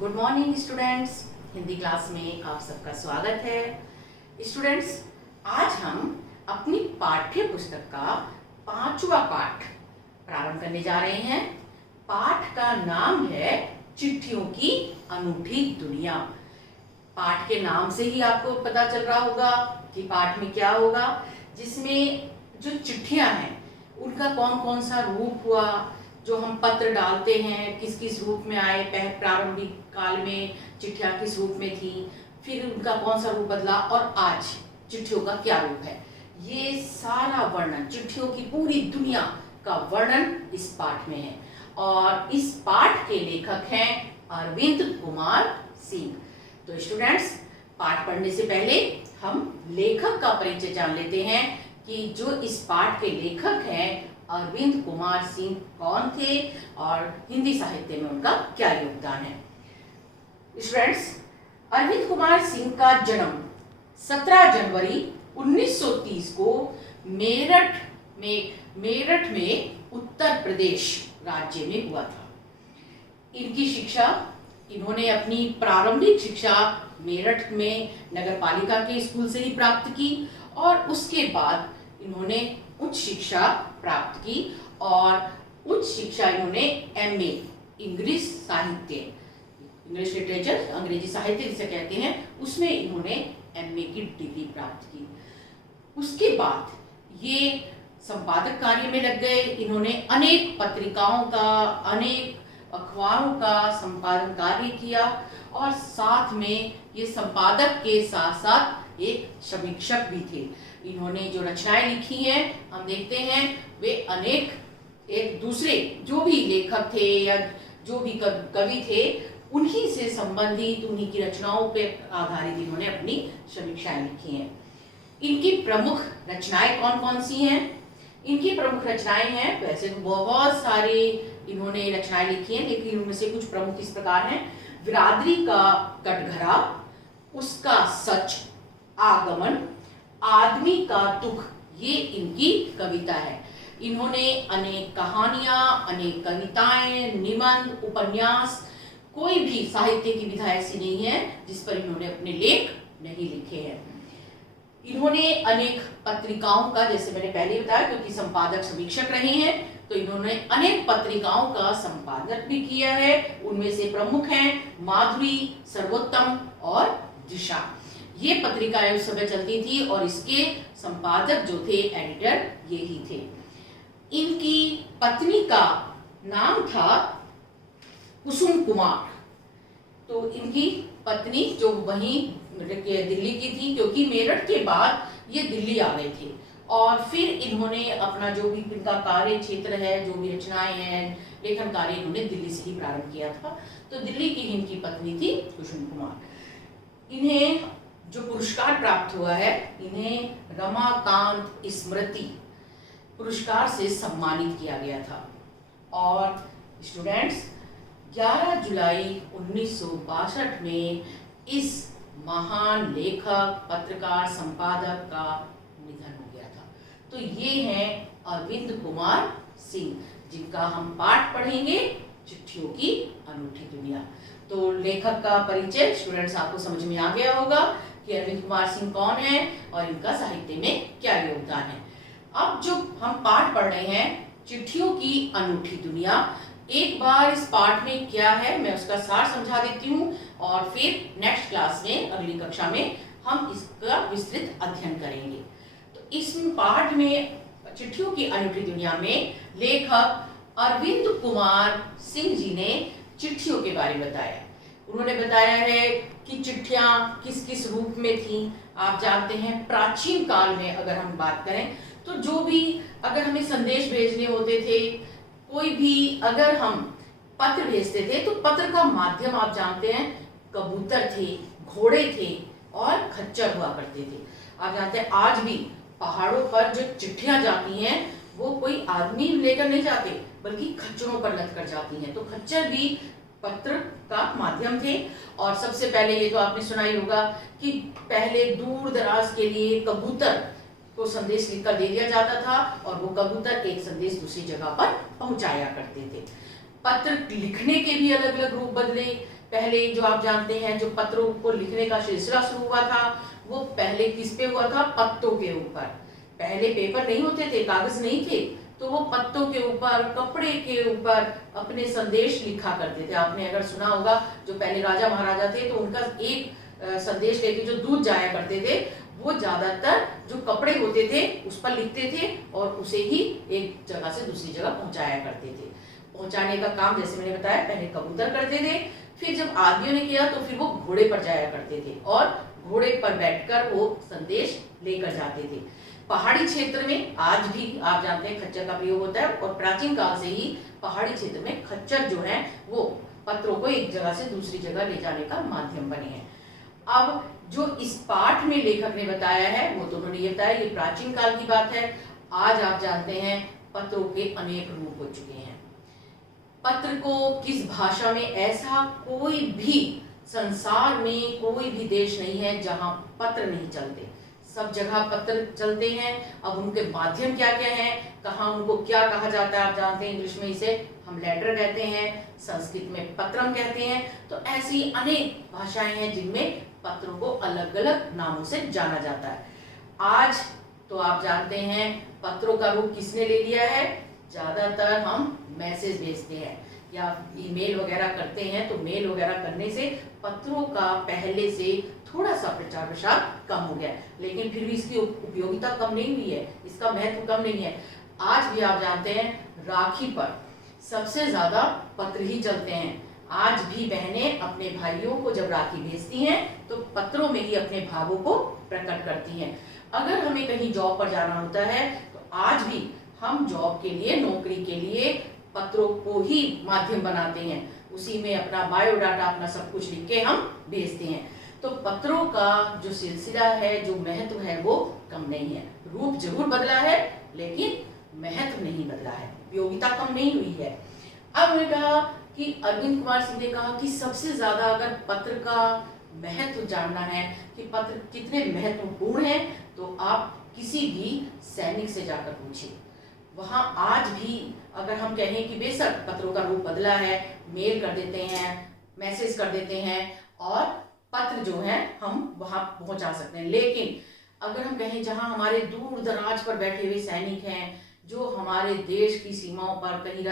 Good morning students. Hindi class में आप सबका स्वागत है। स्टूडेंट्स, आज हम अपनी पाठ्य पुस्तक का 5वां पाठ प्रारंभ करने जा रहे हैं। पाठ का नाम है चिट्ठियों की अनूठी दुनिया। पाठ के नाम से ही आपको पता चल रहा होगा कि पाठ में क्या होगा, जिसमें जो चिट्ठियां हैं उनका कौन कौन सा रूप हुआ, जो हम पत्र डालते हैं किस किस रूप में आए, प्रारंभिक काल में चिट्ठियां किस रूप में थी, फिर उनका कौन सा रूप बदला और आज चिट्ठियों का क्या रूप है, ये सारा वर्णन, चिट्ठियों की पूरी दुनिया का वर्णन इस पाठ में है। और इस पाठ के लेखक हैं अरविंद कुमार सिंह। तो स्टूडेंट्स, पाठ पढ़ने से पहले हम लेखक का परिचय जान लेते हैं कि जो इस पाठ के लेखक हैं अरविंद कुमार सिंह कौन थे और हिंदी साहित्य में उनका क्या योगदान है। स्टूडेंट्स, अरविंद कुमार सिंह का जन्म 17 जनवरी 1930 को मेरठ में उत्तर प्रदेश राज्य में हुआ था। इनकी शिक्षा, इन्होंने अपनी प्रारंभिक शिक्षा मेरठ में नगर पालिका के स्कूल से ही प्राप्त की और उसके बाद इन्होंने उच्च शिक्षा प्राप्त की और उच्च शिक्षा इन्होंने एमए इंग्लिश साहित्य, इंग्लिश लिटरेचर, अंग्रेजी साहित्य जिसे कहते हैं, उसमें इन्होंने एमए की डिग्री प्राप्त की। उसके बाद ये संपादक कार्य में लग गए। इन्होंने अनेक पत्रिकाओं का, अनेक अखबारों का संपादन कार्य किया और साथ में ये संपादक के साथ साथ एक समीक्षक भी थे। इन्होंने जो रचनाएं लिखी हैं, हम देखते हैं वे अनेक एक दूसरे जो भी लेखक थे या जो भी कवि थे उन्हीं से संबंधित, उन्हीं की रचनाओं पर आधारित इन्होंने अपनी समीक्षाएं लिखी हैं। इनकी प्रमुख रचनाएं कौन कौन सी हैं? इनकी प्रमुख रचनाएं हैं, वैसे तो बहुत सारे इन्होंने रचनाएं लिखी हैं, लेकिन उनमें से कुछ प्रमुख इस प्रकार हैं। बिरादरी का कटघरा, उसका सच, आगमन, आदमी का दुख, ये इनकी कविता है। इन्होंने अनेक कहानियां, अनेक कविताएं, निबंध, उपन्यास, कोई भी साहित्य की विधा ऐसी नहीं है जिस पर इन्होंने अपने लेख नहीं लिखे हैं। इन्होंने अनेक पत्रिकाओं का, जैसे मैंने पहले बताया, क्योंकि संपादक समीक्षक रहे हैं तो इन्होंने अनेक पत्रिकाओं का संपादन भी किया है। उनमें से प्रमुख हैं माधुरी, सर्वोत्तम और दिशा। ये पत्रिकाएं उस समय चलती थी और इसके संपादक जो थे, एडिटर, ये ही थे। इनकी पत्नी का नाम था कुसुम कुमार। तो इनकी पत्नी जो वहीं दिल्ली की थी, क्योंकि मेरठ के बाद ये दिल्ली आ गए थे और फिर इन्होंने अपना जो भी इनका कार्य क्षेत्र है, जो भी रचनाएं हैं, लेखन कार्य इन्होंने दिल्ली से ही प्रारंभ किया था। तो दिल्ली की इनकी पत्नी थी कुसुम कुमार। इन्हें जो पुरस्कार प्राप्त हुआ है, इन्हें रमाकांत स्मृति पुरस्कार से सम्मानित किया गया था। और स्टूडेंट्स, 11 जुलाई 1962 में इस महान लेखक, पत्रकार, संपादक का निधन हो गया था। तो ये हैं अरविंद कुमार सिंह, जिनका हम पाठ पढ़ेंगे, चिट्ठियों की अनूठी दुनिया। तो लेखक का परिचय स्टूडेंट्स आपको समझ में आ गया होगा कि अरविंद कुमार सिंह कौन है और इनका साहित्य में क्या योगदान है। अब जो हम पाठ पढ़ रहे हैं, चिट्ठियों की अनूठी दुनिया, एक बार इस पाठ में क्या है मैं उसका सार समझा देती हूँ और फिर नेक्स्ट क्लास में, अगली कक्षा में हम इसका विस्तृत अध्ययन करेंगे। तो इस पाठ में, चिट्ठियों की अनूठी दुनिया में, लेखक अरविंद कुमार सिंह जी ने चिट्ठियों के बारे में बताया। उन्होंने बताया है कि चिट्ठियां किस किस रूप में थी। आप जानते हैं प्राचीन काल में अगर हम बात करें तो जो भी, अगर हमें संदेश भेजने होते थे, कोई भी अगर हम पत्र भेजते थे तो पत्र का माध्यम आप जानते हैं कबूतर थे, घोड़े थे और खच्चर हुआ करते थे। आप जानते हैं आज भी पहाड़ों पर जो चिट्ठियां जाती हैं वो कोई आदमी लेकर नहीं जाते बल्कि खच्चरों पर लद कर जाती हैं। तो खच्चर भी पत्र का माध्यम थे। और सबसे पहले ये तो आपने सुना ही होगा कि पहले दूर दराज के लिए कबूतर को संदेश लिखकर दे दिया जाता था और वो कबूतर एक संदेश दूसरी जगह पर पहुंचाया करते थे। पत्र लिखने के भी अलग अलग रूप बदले। पहले जो आप जानते हैं जो पत्रों को लिखने का सिलसिला शुरू हुआ था वो पहले किस पे हुआ था, पत्तों के ऊपर। पहले पेपर नहीं होते थे, कागज नहीं थे, तो वो पत्तों के ऊपर, कपड़े के ऊपर अपने संदेश लिखा करते थे। आपने अगर सुना होगा जो पहले राजा महाराजा थे तो उनका एक संदेश लेके जो दूध जाया करते थे वो ज्यादातर जो कपड़े होते थे उस पर लिखते थे और उसे ही एक जगह से दूसरी जगह पहुंचाया करते थे। पहुंचाने का काम जैसे मैंने बताया पहले कबूतर करते थे, फिर जब आदमियों ने किया तो फिर वो घोड़े पर जाया करते थे और घोड़े पर बैठकर वो संदेश लेकर जाते थे। पहाड़ी क्षेत्र में आज भी आप जानते हैं खच्चर का प्रयोग होता है और प्राचीन काल से ही पहाड़ी क्षेत्र में खच्चर जो है वो पत्रों को एक जगह से दूसरी जगह ले जाने का माध्यम बने हैं। अब जो इस पाठ में लेखक ने बताया है वो तो उन्होंने ये बताया ये प्राचीन काल की बात है। आज आप जानते हैं पत्रों के अनेक रूप हो चुके हैं। पत्र को किस भाषा में, ऐसा कोई भी संसार में कोई भी देश नहीं है जहां पत्र नहीं चलते, सब जगह पत्र चलते हैं। अब उनके माध्यम क्या क्या हैं, कहाँ उनको क्या कहा जाता है आप जानते हैं, इंग्लिश में इसे हम लेटर कहते हैं, संस्कृत में पत्रम कहते हैं। तो ऐसी अनेक भाषाएं हैं जिनमें पत्रों को अलग अलग नामों से जाना जाता है। आज तो आप जानते हैं पत्रों का रूप किसने ले लिया है, ज्यादातर हम मैसेज भेजते हैं या ईमेल वगैरह करते हैं, तो मेल वगैरह करने से पत्रों का पहले से थोड़ा सा प्रचार प्रसार कम हो गया, लेकिन फिर भी इसकी उपयोगिता कम नहीं हुई है, इसका महत्व कम नहीं है। आज भी आप जानते हैं राखी पर सबसे ज्यादा पत्र ही चलते हैं। आज भी बहनें अपने भाइयों को जब राखी भेजती हैं तो पत्रों में ही अपने भावों को प्रकट करती हैं। अगर हमें कहीं जॉब पर जाना होता है तो आज भी हम जॉब के लिए, नौकरी के लिए पत्रों को ही माध्यम बनाते हैं, उसी में अपना बायोडाटा, अपना सब कुछ लिख के हम भेजते हैं। तो पत्रों का जो सिलसिला है, जो महत्व है वो कम नहीं है। रूप जरूर बदला है लेकिन महत्व नहीं बदला है, उपयोगिता कम नहीं हुई है। अब मैंने कहा कि अरविंद कुमार सिंह ने कहा कि सबसे ज्यादा अगर पत्र का महत्व जानना है कि पत्र कितने महत्वपूर्ण है तो आप किसी भी सैनिक से जाकर पूछिए। वहां आज भी अगर हम कहें कि बेशक पत्रों का रूप बदला है, मेल कर देते हैं, मैसेज कर देते हैं और पत्र जो है हम वहां पहुंचा सकते हैं, लेकिन अगर हम कहें जहां हमारे दूर दराज पर बैठे हुए सैनिक हैं, जो हमारे देश की सीमाओं पर कहीं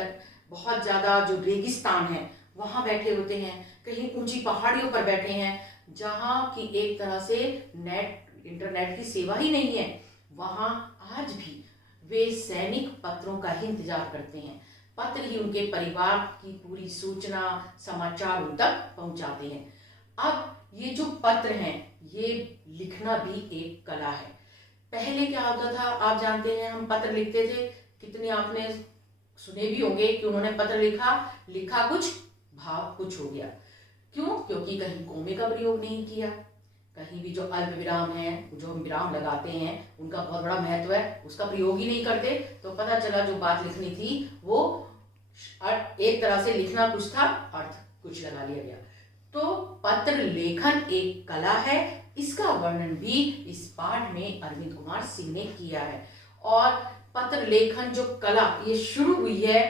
बहुत ज्यादा जो रेगिस्तान है वहां बैठे होते हैं, कहीं ऊंची पहाड़ियों पर बैठे हैं जहां की एक तरह से इंटरनेट की सेवा ही नहीं है, वहां आज भी वे सैनिक पत्रों का ही इंतजार करते हैं। पत्र ही उनके परिवार की पूरी सूचना, समाचार उन तक पहुंचाते हैं। अब ये जो पत्र हैं ये लिखना भी एक कला है। पहले क्या होता था आप जानते हैं, हम पत्र लिखते थे, कितने आपने सुने भी होंगे कि उन्होंने पत्र लिखा कुछ, भाव कुछ हो गया। क्यों? क्योंकि कहीं कोमे का प्रयोग नहीं किया, कहीं भी जो अल्प विराम है, जो हम विराम लगाते हैं उनका बहुत बड़ा महत्व है, उसका प्रयोग ही नहीं करते। तो पता चला जो बात लिखनी थी वो एक तरह से लिखना कुछ था, अर्थ कुछ लगा लिया गया। तो पत्र लेखन एक कला है, इसका वर्णन भी इस पाठ में अरविंद कुमार सिंह ने किया है। और पत्र लेखन जो कला ये शुरू हुई है,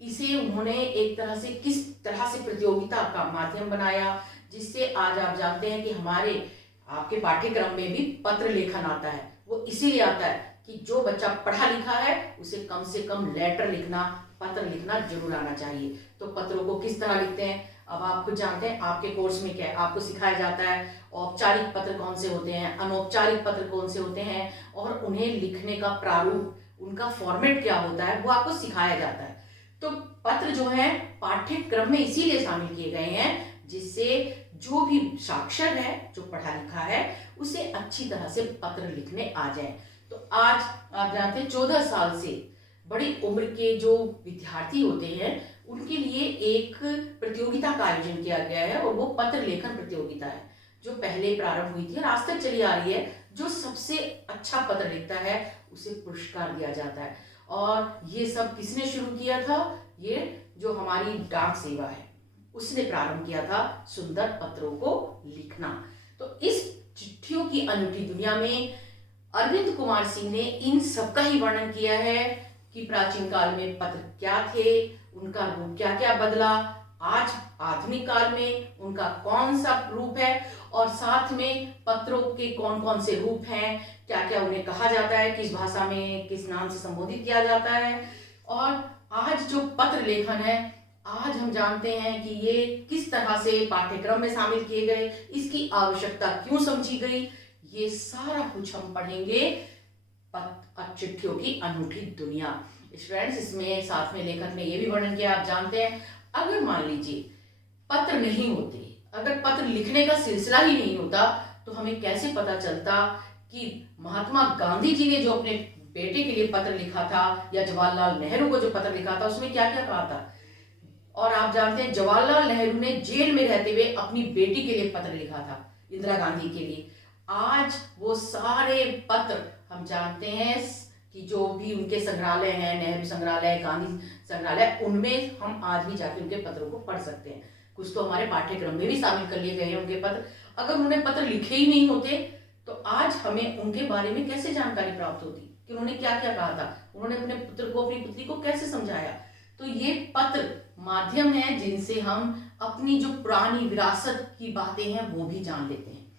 इसे उन्होंने एक तरह से किस तरह से प्रतियोगिता का माध्यम बनाया, जिससे आज आप जानते हैं कि हमारे आपके पाठ्यक्रम में भी पत्र लेखन आता है। वो इसीलिए आता है कि जो बच्चा पढ़ा लिखा है उसे कम से कम लेटर लिखना, पत्र लिखना जरूर आना चाहिए। तो पत्रों को किस तरह लिखते हैं अब आप खुद जानते हैं, आपके कोर्स में क्या है, आपको सिखाया जाता है औपचारिक पत्र कौन से होते हैं, अनौपचारिक पत्र कौन से होते हैं, और उन्हें लिखने का प्रारूप, उनका फॉर्मेट क्या होता है वो आपको सिखाया जाता है। तो पत्र जो है पाठ्यक्रम में इसीलिए शामिल किए गए हैं जिससे जो भी साक्षर है, जो पढ़ा लिखा है, उसे अच्छी तरह से पत्र लिखने आ जाए। तो आज आप जानते हैं 14 साल से बड़ी उम्र के जो विद्यार्थी होते हैं उनके लिए एक प्रतियोगिता का आयोजन किया गया है और वो पत्र लेखन प्रतियोगिता है जो पहले प्रारंभ हुई थी और आज तक चली आ रही है। जो सबसे अच्छा पत्र लिखता है उसे पुरस्कार दिया जाता है। और ये सब किसने शुरू किया था? ये जो हमारी डाक सेवा है उसने प्रारंभ किया था सुंदर पत्रों को लिखना। तो इस चिट्ठियों की अनूठी दुनिया में अरविंद कुमार सिंह ने इन सब का ही वर्णन किया है कि प्राचीन काल में पत्र क्या थे, उनका रूप क्या क्या बदला, आज आधुनिक काल में उनका कौन सा रूप है और साथ में पत्रों के कौन कौन से रूप हैं, क्या क्या उन्हें कहा जाता है, किस भाषा में किस नाम से संबोधित किया जाता है, और आज जो पत्र लेखन है आज हम जानते हैं कि ये किस तरह से पाठ्यक्रम में शामिल किए गए, इसकी आवश्यकता क्यों समझी गई, ये सारा कुछ हम पढ़ेंगे चिट्ठियों की अनूठी दुनिया। स्टूडेंट्स, इसमें साथ में लेखक ने ये भी वर्णन किया, आप जानते हैं अगर मान लीजिए पत्र नहीं होते, अगर पत्र लिखने का सिलसिला ही नहीं होता तो हमें कैसे पता चलता कि महात्मा गांधी जी ने जो अपने बेटे के लिए पत्र लिखा था या जवाहरलाल नेहरू को जो पत्र लिखा था उसमें क्या क्या कहा था। और आप जानते हैं जवाहरलाल नेहरू ने जेल में रहते हुए अपनी बेटी के लिए पत्र लिखा था, इंदिरा गांधी के लिए। आज वो सारे पत्र हम जानते हैं कि जो भी उनके संग्रहालय हैं, नेहरू संग्रहालय, गांधी संग्रहालय, उनमें हम आज भी जाके उनके पत्रों को पढ़ सकते हैं। कुछ तो हमारे पाठ्यक्रम में भी शामिल कर लिए गए हैं उनके पत्र। अगर उन्होंने पत्र लिखे ही नहीं होते तो आज हमें उनके बारे में कैसे जानकारी प्राप्त होती कि उन्होंने क्या क्या कहा था, उन्होंने अपने पुत्र को, अपनी पुत्री को कैसे समझाया। तो ये पत्र माध्यम है जिनसे हम अपनी जो पुरानी विरासत की बातें हैं वो भी जान लेते हैं।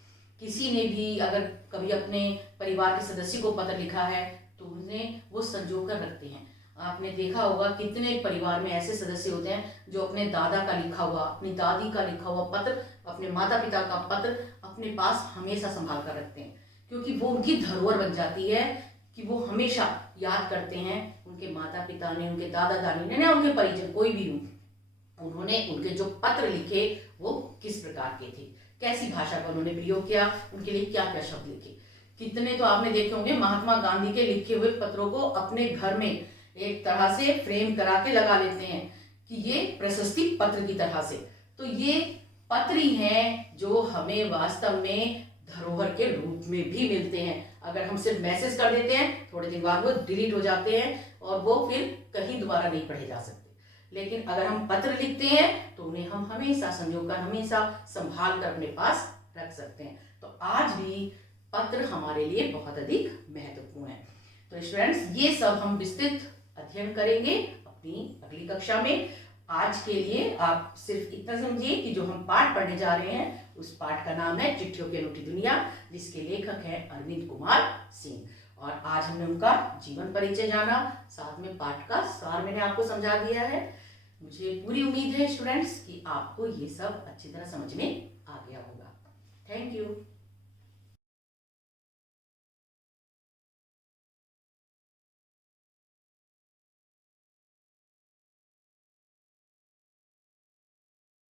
किसी ने भी अगर कभी अपने परिवार के सदस्य को पत्र लिखा है तो उन्हें वो संजो कर रखते हैं। आपने देखा होगा कितने परिवार में ऐसे सदस्य होते हैं जो अपने दादा का लिखा हुआ, अपनी दादी का लिखा हुआ पत्र, अपने माता पिता का पत्र अपने पास हमेशा संभाल कर रखते हैं, क्योंकि वो उनकी धरोहर बन जाती है कि वो हमेशा याद करते हैं उनके माता पिता ने, उनके दादा दादी ने, उनके परिजन कोई भी हो, उन्होंने उनके जो पत्र लिखे वो किस प्रकार के थे, कैसी भाषा का उन्होंने प्रयोग किया, उनके लिए क्या क्या शब्द लिखे। कितने तो आपने देखे होंगे महात्मा गांधी के लिखे हुए पत्रों को अपने घर में एक तरह से फ्रेम करा के लगा लेते हैं कि ये प्रशस्ति पत्र की तरह से। तो ये पत्र ही हैं जो हमें वास्तव में धरोहर के रूप में भी मिलते हैं। अगर हम सिर्फ मैसेज कर देते हैं थोड़े दिन बाद वो डिलीट हो जाते हैं और वो फिर कहीं दोबारा नहीं पढ़े जा सकते, लेकिन अगर हम पत्र लिखते हैं तो उन्हें हम हमेशा संजोकर, हमेशा संभाल कर अपने पास रख सकते हैं। तो आज भी पत्र हमारे लिए बहुत अधिक महत्वपूर्ण है। तो स्टूडेंट्स, ये सब हम विस्तृत अध्ययन करेंगे अपनी अगली कक्षा में। आज के लिए आप सिर्फ इतना समझिए कि जो हम पाठ पढ़ने जा रहे हैं उस पाठ का नाम है चिट्ठियों की अनूठी दुनिया, जिसके लेखक हैं अरविंद कुमार सिंह। और आज हमने उनका जीवन परिचय जाना, साथ में पाठ का सार मैंने आपको समझा दिया है। मुझे पूरी उम्मीद है स्टूडेंट्स कि आपको ये सब अच्छी तरह समझ में आ गया होगा। Thank you.